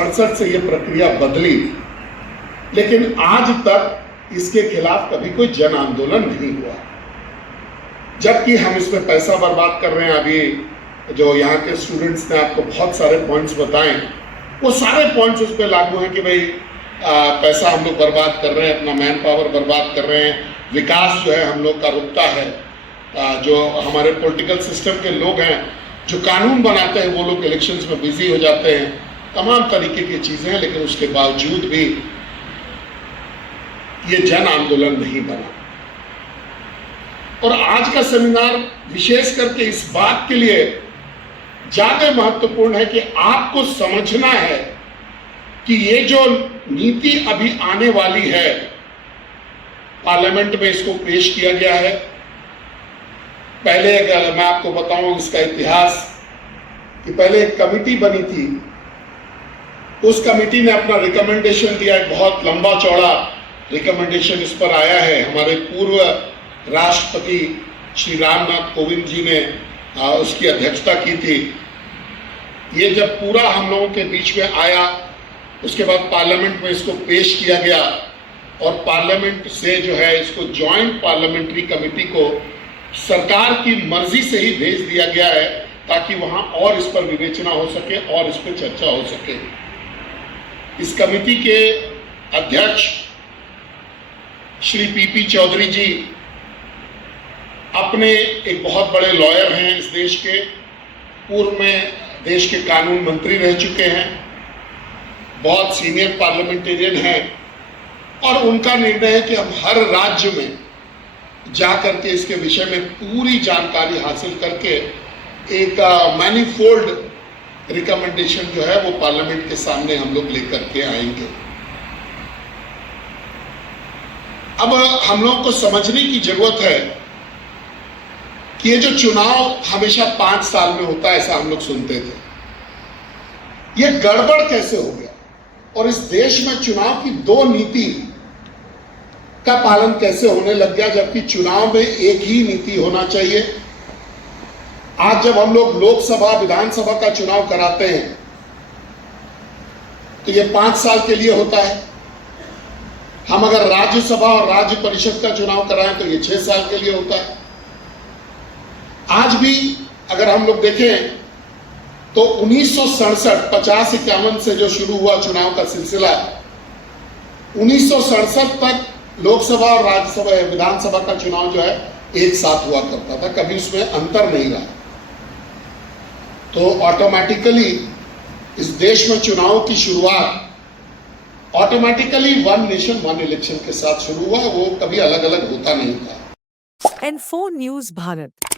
1967 से यह प्रक्रिया बदली, लेकिन आज तक इसके खिलाफ कभी कोई जन आंदोलन नहीं हुआ, जबकि हम इसमें पैसा बर्बाद कर रहे हैं। अभी जो यहाँ के स्टूडेंट्स ने आपको बहुत सारे पॉइंट्स बताए, वो सारे पॉइंट्स उस पर लागू हैं कि भाई पैसा हम लोग बर्बाद कर रहे हैं, अपना मैन पावर बर्बाद कर रहे हैं, विकास जो है हम लोग का रुकता है। जो हमारे पॉलिटिकल सिस्टम के लोग हैं, जो कानून बनाते हैं, वो लोग इलेक्शंस में बिजी हो जाते हैं, तमाम तरीके की चीज़ें हैं, लेकिन उसके बावजूद भी ये जन आंदोलन नहीं बना। और आज का सेमिनार विशेष करके इस बात के लिए ज्यादा महत्वपूर्ण है कि आपको समझना है कि ये जो नीति अभी आने वाली है, पार्लियामेंट में इसको पेश किया गया है। पहले अगर मैं आपको बताऊं इसका इतिहास, कि पहले एक कमिटी बनी थी, उस कमिटी ने अपना रिकमेंडेशन दिया, एक बहुत लंबा चौड़ा रिकमेंडेशन इस पर आया है। हमारे पूर्व राष्ट्रपति श्री रामनाथ कोविंद जी ने उसकी अध्यक्षता की थी। ये जब पूरा हम लोगों के बीच में आया, उसके बाद पार्लियामेंट में इसको पेश किया गया और पार्लियामेंट से जो है इसको जॉइंट पार्लियामेंट्री कमेटी को सरकार की मर्जी से ही भेज दिया गया है, ताकि वहां और इस पर विवेचना हो सके और इस पर चर्चा हो सके। इस कमेटी के अध्यक्ष श्री पीपी चौधरी जी अपने एक बहुत बड़े लॉयर हैं, इस देश के पूर्व में देश के कानून मंत्री रह चुके हैं, बहुत सीनियर पार्लियामेंटेरियन हैं, और उनका निर्णय है कि हम हर राज्य में जा करके इसके विषय में पूरी जानकारी हासिल करके एक मैनीफोल्ड रिकमेंडेशन जो है वो पार्लियामेंट के सामने हम लोग लेकर के आएंगे। अब हम लोग को समझने की जरूरत है कि ये जो चुनाव हमेशा 5 साल में होता है, ऐसा हम लोग सुनते थे, ये गड़बड़ कैसे हो गया, और इस देश में चुनाव की 2 नीति का पालन कैसे होने लग गया, जबकि चुनाव में एक ही नीति होना चाहिए। आज जब हम लोग लोकसभा विधानसभा का चुनाव कराते हैं तो ये 5 साल के लिए होता है। हम अगर राज्यसभा और राज्य परिषद का चुनाव कराएं तो ये 6 साल के लिए होता है। आज भी अगर हम लोग देखें तो 1967 50-51 से जो शुरू हुआ चुनाव का सिलसिला, 1967 तक लोकसभा और राज्यसभा या विधानसभा का चुनाव जो है एक साथ हुआ करता था, कभी उसमें अंतर नहीं रहा। तो ऑटोमेटिकली इस देश में चुनाव की शुरुआत ऑटोमेटिकली 1 नेशन 1 इलेक्शन के साथ शुरू हुआ, वो कभी अलग अलग होता नहीं था। N4 news Bharat.